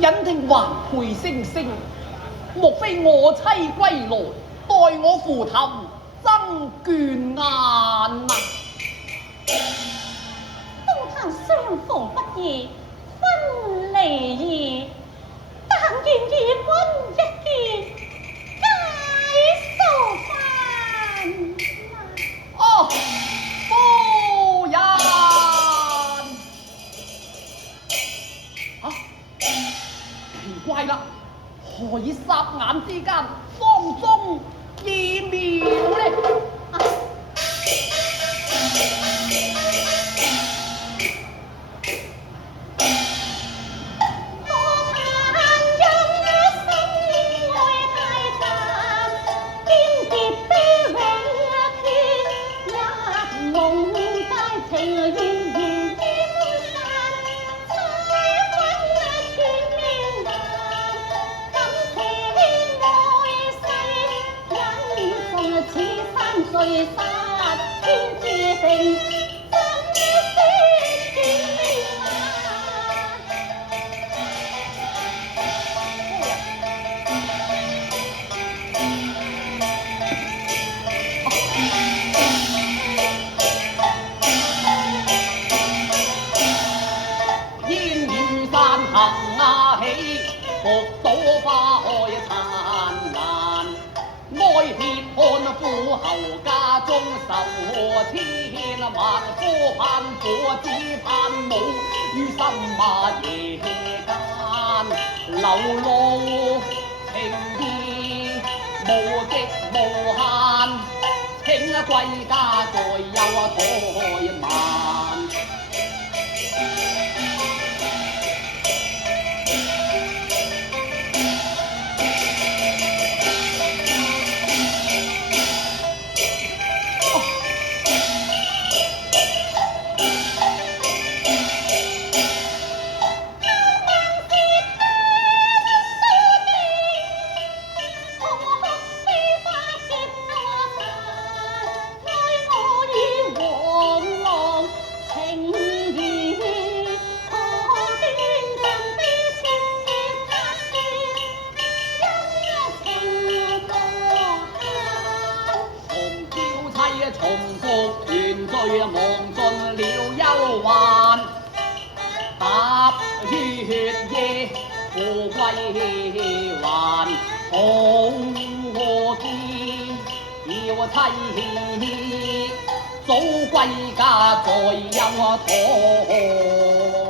引聽環佩聲聲，莫非我妻歸來，待我扶頭爭眷顏啊！東堂相逢不易，分離易，但願與君一見，解數煩惱。哦，夫人，奇怪啦，何以霎眼之間芳蹤異妙呢？歲殺天注定，怎知轉煙雨山行起，復朵花開燦爛。哀撇看父侯家中愁，天萬夫盼父子盼母，於深馬夜間流露情意無極無限，請歸家再休怠慢。重複團聚，忘盡了憂患，踏血夜富歸還，重見要妻早歸家，再休妥。